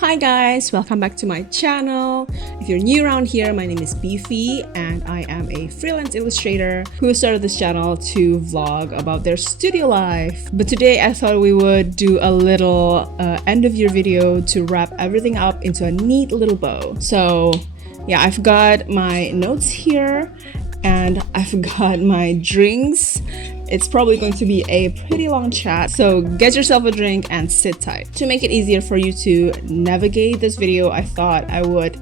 Hi guys, welcome back to my channel. If you're new around here, my name is Beefy and I am a freelance illustrator who started this channel to vlog about their studio life. But today I thought we would do a little end of year video to wrap everything up into a neat little bow. So yeah, I've got my notes here and I've got my drinks. It's probably going to be a pretty long chat, so get yourself a drink and sit tight. To make it easier for you to navigate this video, I thought I would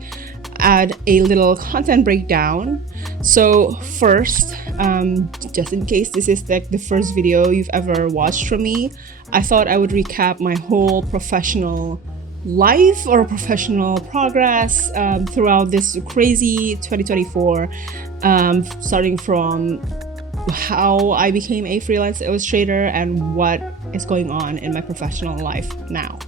add a little content breakdown. So first, just in case this is like the first video you've ever watched from me, I thought I would recap my whole professional life or professional progress throughout this crazy 2024, starting from how I became a freelance illustrator and what is going on in my professional life now.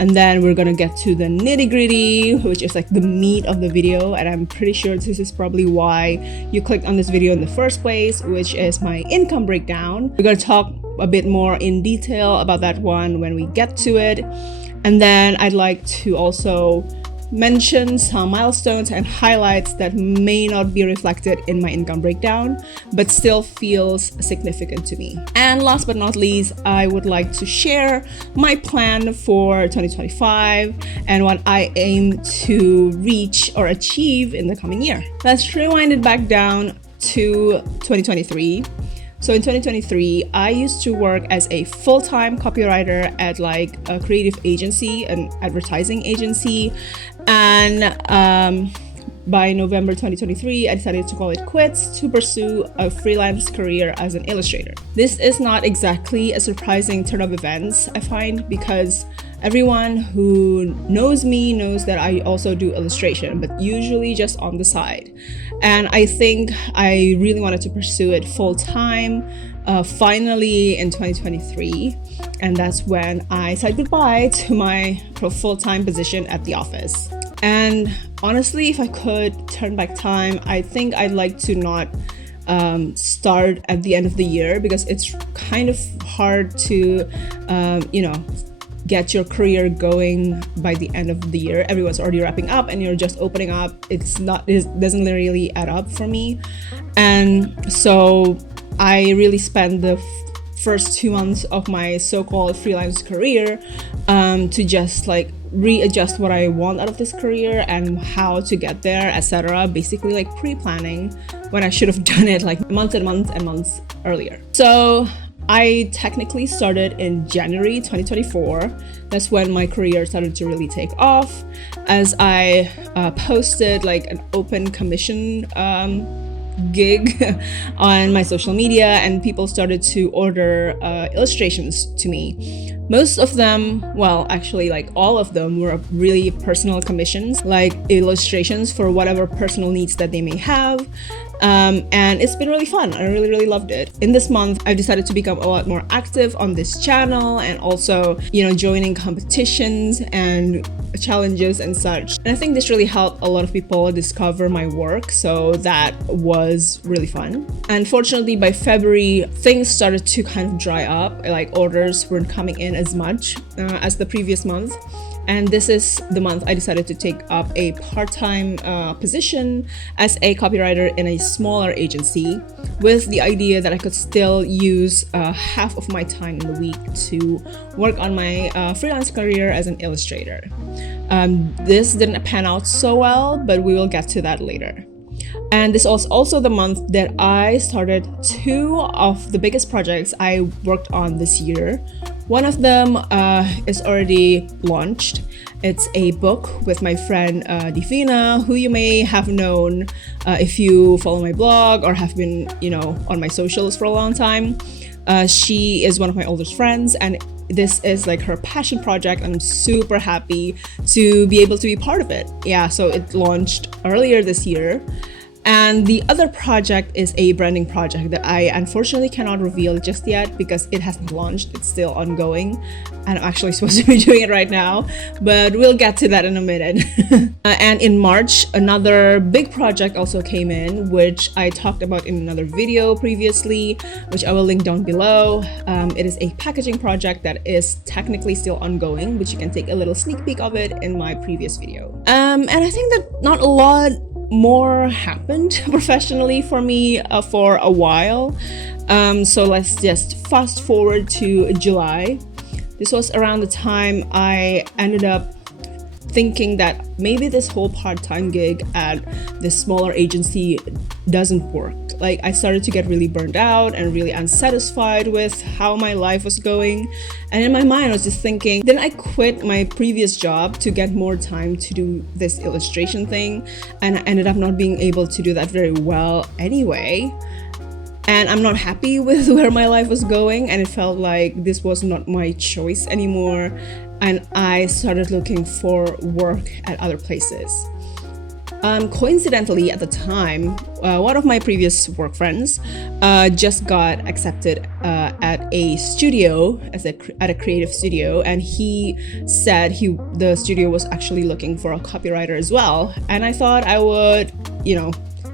And then we're gonna get to the nitty-gritty, which is like the meat of the video, and I'm pretty sure this is probably why you clicked on this video in the first place, which is my income breakdown. We're gonna talk a bit more in detail about that one when we get to it. And then I'd like to also mention some milestones and highlights that may not be reflected in my income breakdown, but still feels significant to me. And last but not least, I would like to share my plan for 2025 and what I aim to reach or achieve in the coming year. Let's rewind it back down to 2023. So in 2023, I used to work as a full-time copywriter at like a creative agency, an advertising agency. And by November 2023, I decided to call it quits to pursue a freelance career as an illustrator. This is not exactly a surprising turn of events, I find, because everyone who knows me knows that I also do illustration, but usually just on the side. And I think I really wanted to pursue it full time, finally in 2023. And that's when I said goodbye to my full-time position at the office. And honestly, if I could turn back time, I think I'd like to not start at the end of the year, because it's kind of hard to, get your career going by the end of the year. Everyone's already wrapping up and you're just opening up. It doesn't really add up for me. And so I really spent the first 2 months of my so-called freelance career to just like readjust what I want out of this career and how to get there, etc. Basically like pre-planning, when I should have done it like months and months and months earlier. So I technically started in January 2024. That's when my career started to really take off, as I posted like an open commission gig on my social media, and people started to order illustrations to me. Most of them, well, actually like all of them, were really personal commissions, like illustrations for whatever personal needs that they may have. And it's been really fun. I really loved it. In this month, I've decided to become a lot more active on this channel, and also, joining competitions and challenges and such. And I think this really helped a lot of people discover my work, so that was really fun. Unfortunately, by February, things started to kind of dry up. Like orders weren't coming in as much as the previous month. And this is the month I decided to take up a part-time position as a copywriter in a smaller agency, with the idea that I could still use half of my time in the week to work on my freelance career as an illustrator. This didn't pan out so well, but we will get to that later. And this was also the month that I started 2 of the biggest projects I worked on this year. One of them is already launched. It's a book with my friend Divina, who you may have known if you follow my blog or have been, on my socials for a long time. She is one of my oldest friends, and this is like her passion project. I'm super happy to be able to be part of it. Yeah, so it launched earlier this year. And the other project is a branding project that I unfortunately cannot reveal just yet because it hasn't launched. It's still ongoing, and I'm actually supposed to be doing it right now, but we'll get to that in a minute. And in March, another big project also came in, which I talked about in another video previously, which I will link down below. It is a packaging project that is technically still ongoing, which you can take a little sneak peek of it in my previous video. And I think that not a lot more happened professionally for me for a while. So let's just fast forward to July. This was around the time I ended up thinking that maybe this whole part-time gig at this smaller agency doesn't work. Like, I started to get really burned out and really unsatisfied with how my life was going. And in my mind, I was just thinking, then I quit my previous job to get more time to do this illustration thing. And I ended up not being able to do that very well anyway. And I'm not happy with where my life was going, and it felt like this was not my choice anymore. And I started looking for work at other places. Coincidentally, at the time, one of my previous work friends just got accepted at a studio, at a creative studio, and he said the studio was actually looking for a copywriter as well. And I thought I would,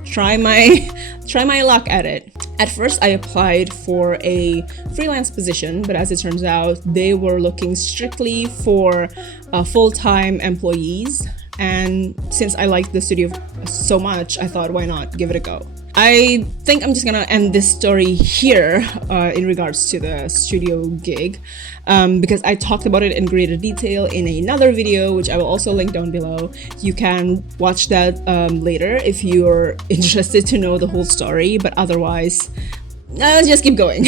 try my luck at it. At first, I applied for a freelance position, but as it turns out, they were looking strictly for full-time employees. And since I liked the studio so much, I thought, why not give it a go? I think I'm just gonna end this story here in regards to the studio gig, because I talked about it in greater detail in another video, which I will also link down below. You can watch that later if you're interested to know the whole story, but otherwise, let's just keep going.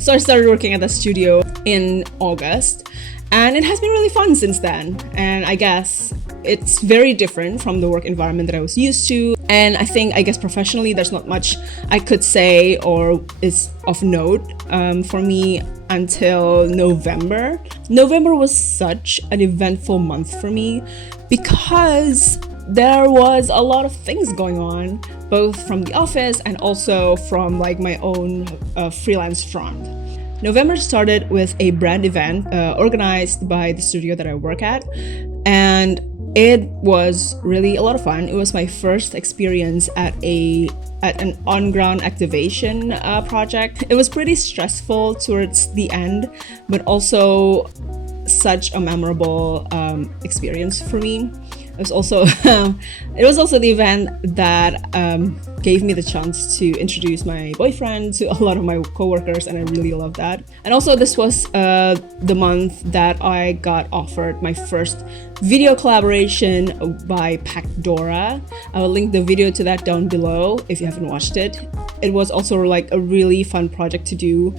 So I started working at the studio in August, and it has been really fun since then. And I guess it's very different from the work environment that I was used to. And I guess professionally, there's not much I could say or is of note for me until November. November was such an eventful month for me because there was a lot of things going on, both from the office and also from like my own freelance front. November started with a brand event organized by the studio that I work at, and it was really a lot of fun. It was my first experience at an on-ground activation project. It was pretty stressful towards the end, but also such a memorable experience for me. It was also the event that gave me the chance to introduce my boyfriend to a lot of my coworkers, and I really love that. And also, this was the month that I got offered my first video collaboration by Pakora. I will link the video to that down below if you haven't watched it. It was also like a really fun project to do.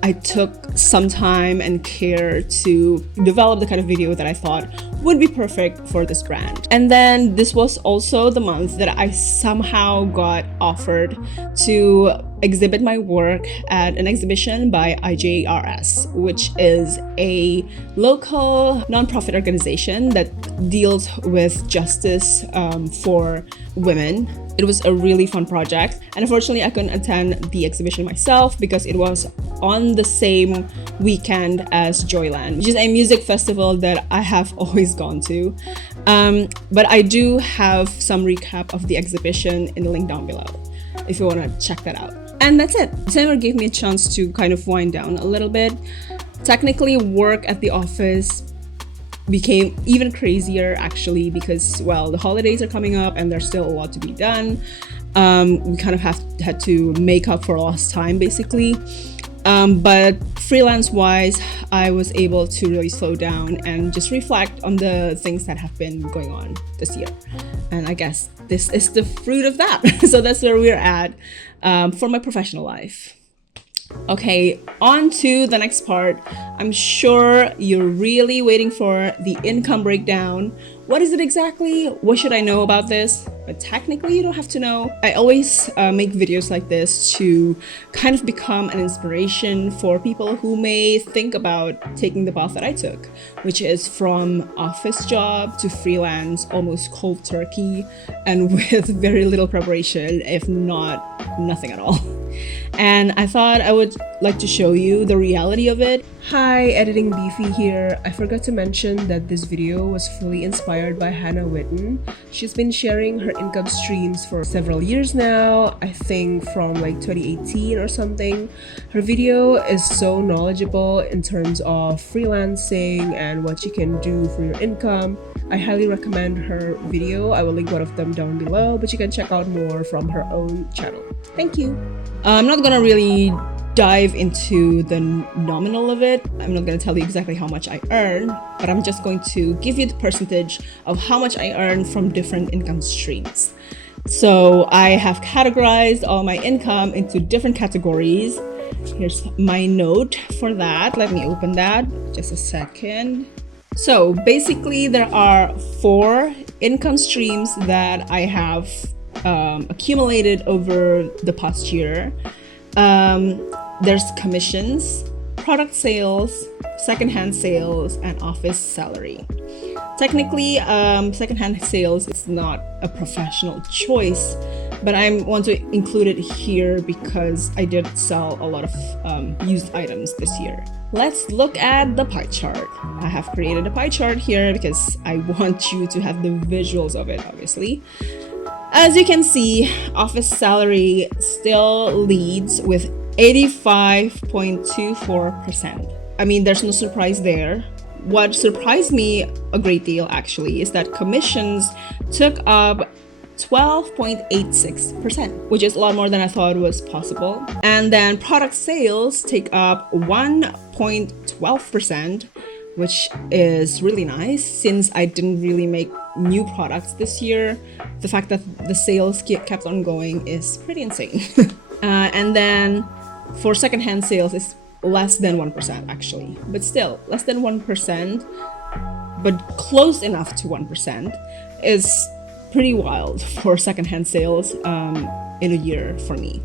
I took some time and care to develop the kind of video that I thought would be perfect for this brand. And then this was also the month that I somehow got offered to exhibit my work at an exhibition by IJRS, which is a local nonprofit organization that deals with justice for women. It was a really fun project, and unfortunately I couldn't attend the exhibition myself because it was on the same weekend as Joyland, which is a music festival that I have always gone to. But I do have some recap of the exhibition in the link down below if you want to check that out. And that's it. December gave me a chance to kind of wind down a little bit. Technically, work at the office became even crazier actually because, well, the holidays are coming up and there's still a lot to be done. We kind of had to make up for lost time basically. But freelance wise, I was able to really slow down and just reflect on the things that have been going on this year. And I guess this is the fruit of that. So that's where we're at for my professional life. Okay, on to the next part. I'm sure you're really waiting for the income breakdown. What is it exactly? What should I know about this? But technically, you don't have to know. I always make videos like this to kind of become an inspiration for people who may think about taking the path that I took, which is from office job to freelance, almost cold turkey, and with very little preparation, if not nothing at all. And I thought I would like to show you the reality of it. Hi, Editing Beefy here. I forgot to mention that this video was fully inspired by Hannah Witten. She's been sharing her income streams for several years now, I think from like 2018 or something. Her video is so knowledgeable in terms of freelancing and what you can do for your income. I highly recommend her video. I will link one of them down below, but you can check out more from her own channel. Thank you. I'm not gonna really dive into the nominal of it. I'm not going to tell you exactly how much I earn, but I'm just going to give you the percentage of how much I earn from different income streams. So I have categorized all my income into different categories. Here's my note for that. Let me open that just a second. So basically there are 4 income streams that I have accumulated over the past year. There's commissions, product sales, secondhand sales, and office salary. Technically, secondhand sales is not a professional choice, but I want to include it here because I did sell a lot of used items this year. Let's look at the pie chart. I have created a pie chart here because I want you to have the visuals of it, obviously. As you can see, office salary still leads with 85.24%. I mean, there's no surprise there. What surprised me a great deal actually is that commissions took up 12.86%, which is a lot more than I thought was possible. And then product sales take up 1.12%, which is really nice since I didn't really make new products this year. The fact that the sales kept on going is pretty insane. And then for secondhand sales, it's less than 1% actually, but still less than 1%, but close enough to 1% is pretty wild for secondhand sales in a year for me.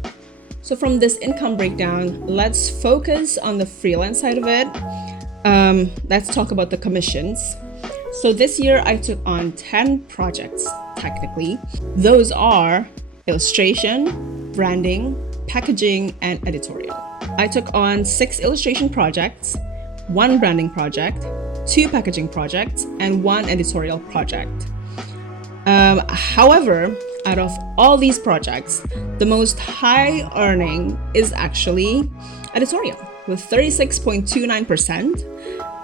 So from this income breakdown, let's focus on the freelance side of it. Let's talk about the commissions. So this year I took on 10 projects technically. Those are illustration, branding, packaging, and editorial. I took on 6 illustration projects, 1 branding project, 2 packaging projects, and 1 editorial project. However, out of all these projects, the most high earning is actually editorial with 36.29%.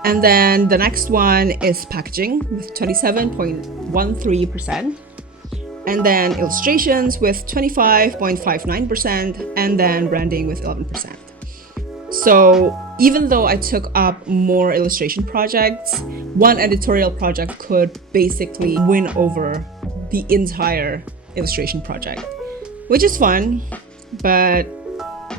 And then the next one is packaging with 27.13%. And then illustrations with 25.59%, and then branding with 11%. So even though I took up more illustration projects, 1 editorial project could basically win over the entire illustration project, which is fun. But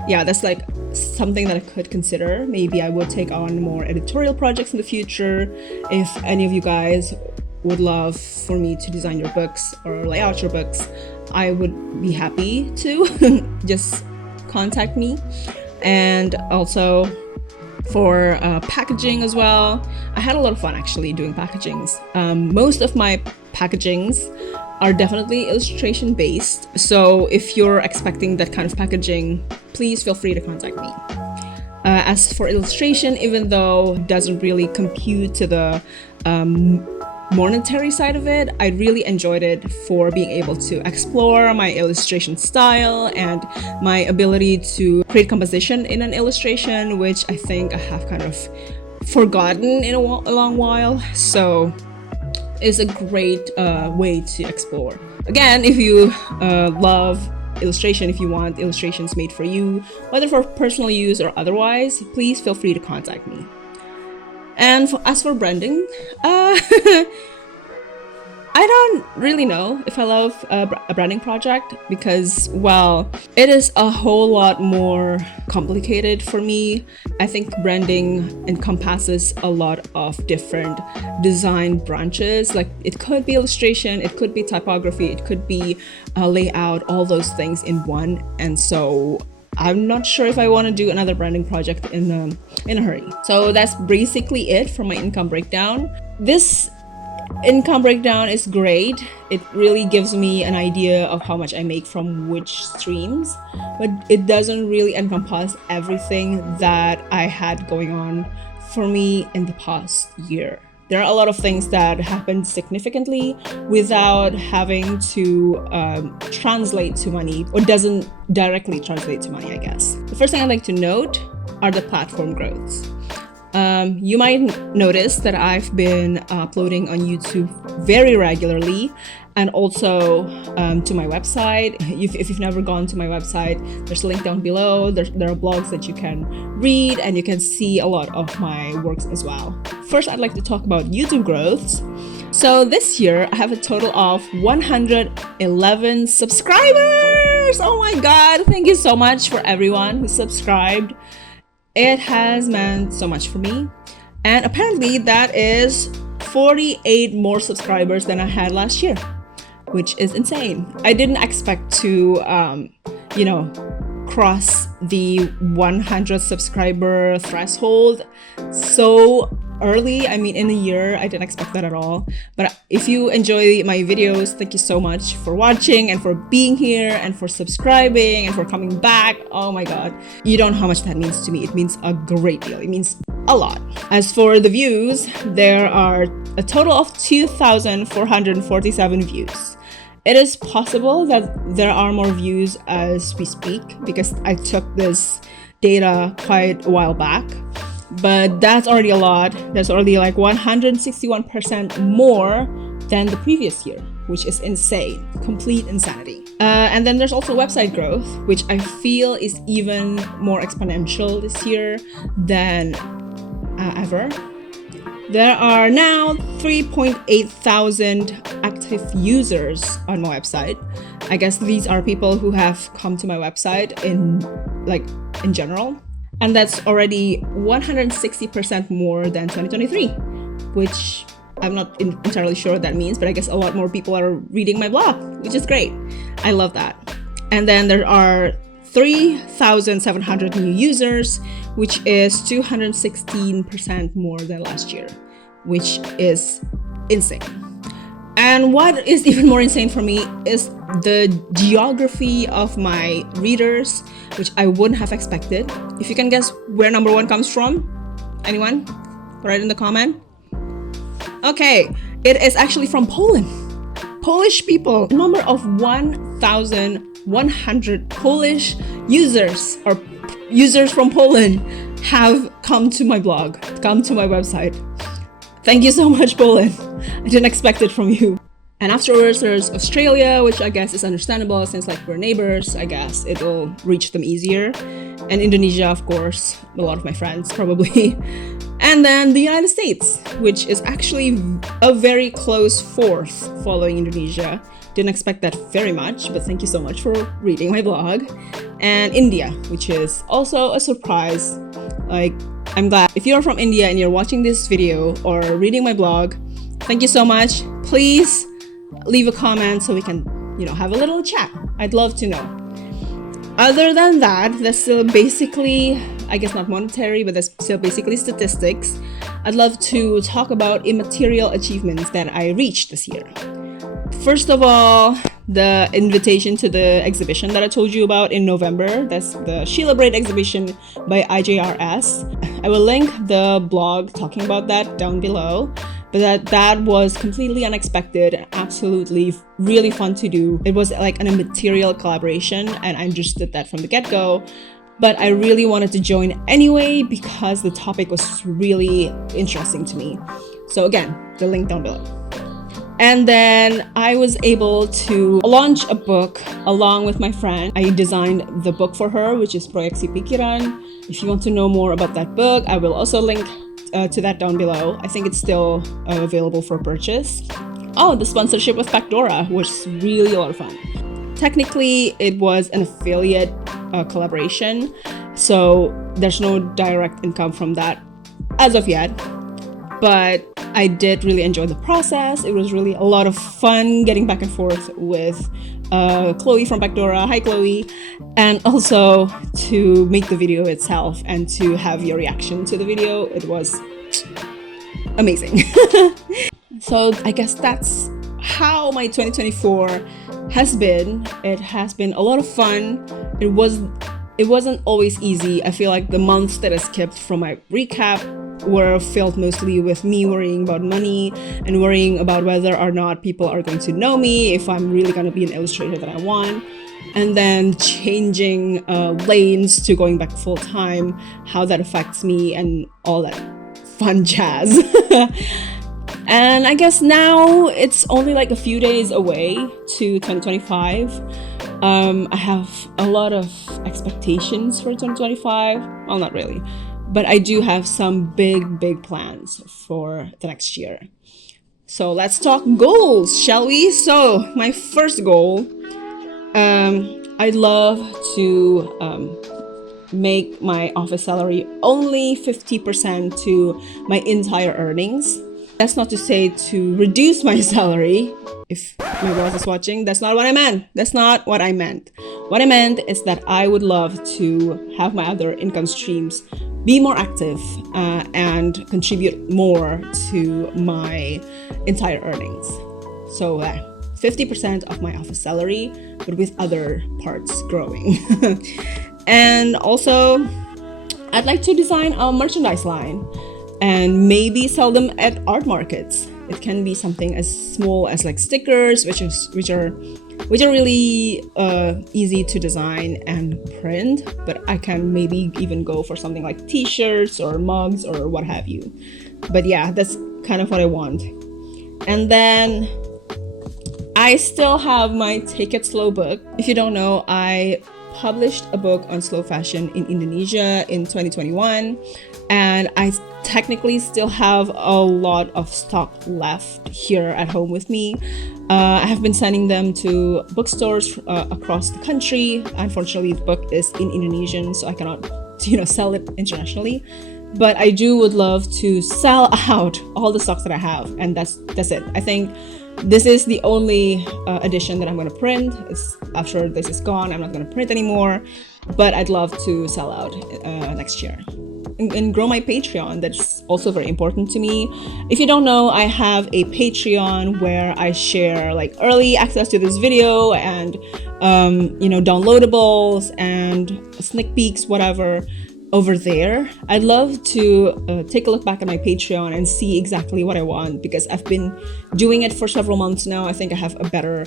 yeah, that's like something that I could consider. Maybe I would take on more editorial projects in the future. If any of you guys would love for me to design your books or lay out your books, I would be happy to. Just contact me. And also for packaging as well, I had a lot of fun actually doing packagings. Most of my packagings are definitely illustration based, so if you're expecting that kind of packaging, please feel free to contact me. As for illustration, even though it doesn't really compute to the monetary side of it, I really enjoyed it for being able to explore my illustration style and my ability to create composition in an illustration, which I think I have kind of forgotten in a long while. So it's a great way to explore. Again, if you love illustration, if you want illustrations made for you, whether for personal use or otherwise, please feel free to contact me. And as for branding, I don't really know if I love a branding project because, well, it is a whole lot more complicated for me. I think branding encompasses a lot of different design branches. Like, it could be illustration, it could be typography, it could be layout, all those things in one. And so I'm not sure if I want to do another branding project in a hurry. So that's basically it for my income breakdown. This income breakdown is great. It really gives me an idea of how much I make from which streams, but it doesn't really encompass everything that I had going on for me in the past year. There are a lot of things that happened significantly without having to translate to money, or doesn't directly translate to money, I guess. The first thing I'd like to note are the platform growths. You might notice that I've been uploading on YouTube very regularly, and also to my website. If you've never gone to my website, there's a link down below. There are blogs that you can read, and you can see a lot of my works as well. First, I'd like to talk about YouTube growths. So this year, I have a total of 111 subscribers! Oh my god, thank you so much for everyone who subscribed. It has meant so much for me. And apparently that is 48 more subscribers than I had last year, which is insane. I didn't expect to, cross the 100 subscriber threshold so early. I mean, in a year, I didn't expect that at all. But if you enjoy my videos, thank you so much for watching and for being here and for subscribing and for coming back. Oh my god, you don't know how much that means to me. It means a great deal. It means a lot. As for the views, there are a total of 2,447 views. It is possible that there are more views as we speak because I took this data quite a while back. But that's already a lot. That's already like 161% more than the previous year, which is insane. Complete insanity. And then there's also website growth, which I feel is even more exponential this year than ever. There are now 3.8 thousand active users on my website. I guess these are people who have come to my website in general. And that's already 160% more than 2023, which I'm not entirely sure what that means, but I guess a lot more people are reading my blog, which is great. I love that. And then there are 3,700 new users, which is 216% more than last year, which is insane. And what is even more insane for me is the geography of my readers, which I wouldn't have expected. If you can guess where number one comes from, anyone? Write in the comment. Okay, it is actually from Poland. Polish people. A number of 1,100 Polish users, or users from Poland, have come to my blog, come to my website. Thank you so much, Poland. I didn't expect it from you. And afterwards, there's Australia, which I guess is understandable since we're neighbors. I guess it will reach them easier. And Indonesia, of course, a lot of my friends probably. And then the United States, which is actually a very close fourth following Indonesia. Didn't expect that very much, but thank you so much for reading my blog. And India, which is also a surprise. I'm glad. If you're from India and you're watching this video or reading my blog, thank you so much. Please leave a comment so we can, have a little chat. I'd love to know. Other than that, that's still basically, I guess not monetary, but that's still basically statistics. I'd love to talk about immaterial achievements that I reached this year. First of all, the invitation to the exhibition that I told you about in November. That's the Sheila Bra Exhibition by IJRS. I will link the blog talking about that down below. But that was completely unexpected and absolutely really fun to do. It was like an immaterial collaboration, and I just did that from the get-go. But I really wanted to join anyway because the topic was really interesting to me. So again, the link down below. And then I was able to launch a book along with my friend. I designed the book for her, which is Proyeksi Pikiran. If you want to know more about that book, I will also link to that down below. I think it's still available for purchase. Oh, the sponsorship with Pakora was really a lot of fun. Technically, it was an affiliate collaboration, so there's no direct income from that as of yet. But I did really enjoy the process. It was really a lot of fun getting back and forth with Chloe from Pakora. Hi, Chloe. And also to make the video itself and to have your reaction to the video. It was amazing. So I guess that's how my 2024 has been. It has been a lot of fun. It wasn't always easy. I feel like the months that I skipped from my recap were filled mostly with me worrying about money and worrying about whether or not people are going to know me, if I'm really going to be an illustrator that I want, and then changing lanes to going back full time, how that affects me and all that fun jazz. And I guess now it's only like a few days away to 2025. I have a lot of expectations for 2025. Well, not really. But I do have some big plans for the next year. So let's talk goals, shall we? So my first goal, I'd love to make my office salary only 50% to my entire earnings. That's not to say to reduce my salary. If my boss is watching, that's not what I meant. That's not what I meant. What I meant is that I would love to have my other income streams be more active and contribute more to my entire earnings. So 50% of my office salary, but with other parts growing. And also, I'd like to design a merchandise line and maybe sell them at art markets. It can be something as small as like stickers, which are really easy to design and print, but I can maybe even go for something like t-shirts or mugs or what have you. But yeah, that's kind of what I want. And then I still have my Take It Slow book. If you don't know, I published a book on slow fashion in Indonesia in 2021, and I technically still have a lot of stock left here at home with me. I have been sending them to bookstores across the country. Unfortunately, the book is in Indonesian, so I cannot, sell it internationally. But I would love to sell out all the stocks that I have, and that's it. I think this is the only edition that I'm going to print. After this is gone, I'm not going to print anymore. But I'd love to sell out next year. And grow my Patreon. That's also very important to me. If you don't know, I have a Patreon where I share like early access to this video and downloadables and sneak peeks, whatever, over there. I'd love to take a look back at my Patreon and see exactly what I want, because I've been doing it for several months now. I think I have a better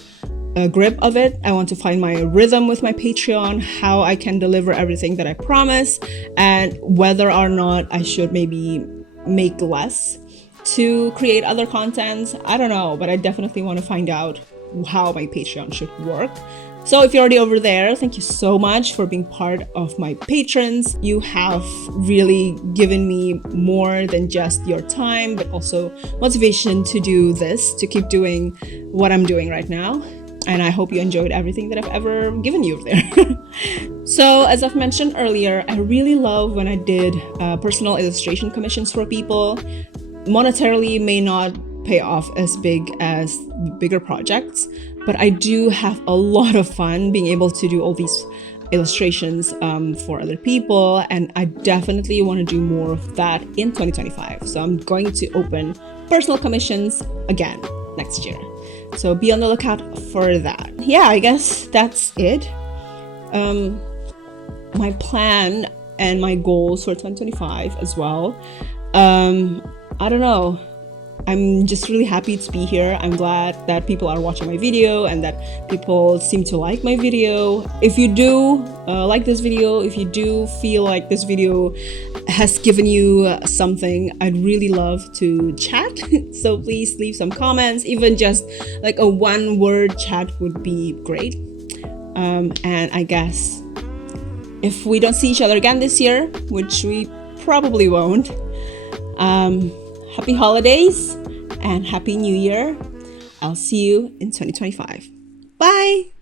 grip of it. I want to find my rhythm with my Patreon, how I can deliver everything that I promise, and whether or not I should maybe make less to create other content. I don't know, but I definitely want to find out how my Patreon should work. So if you're already over there, thank you so much for being part of my patrons. You have really given me more than just your time, but also motivation to do this, to keep doing what I'm doing right now. And I hope you enjoyed everything that I've ever given you there. So as I've mentioned earlier, I really love when I did personal illustration commissions for people. Monetarily may not pay off as big as bigger projects, but I do have a lot of fun being able to do all these illustrations for other people, and I definitely want to do more of that in 2025. So I'm going to open personal commissions again next year. So be on the lookout for that. Yeah, I guess that's it. My plan and my goals for 2025 as well. I don't know. I'm just really happy to be here. I'm glad that people are watching my video and that people seem to like my video. If you do like this video, if you do feel like this video has given you something, I'd really love to chat. So please leave some comments. Even just like a one-word chat would be great. And I guess if we don't see each other again this year, which we probably won't, happy holidays and happy new year. I'll see you in 2025. Bye!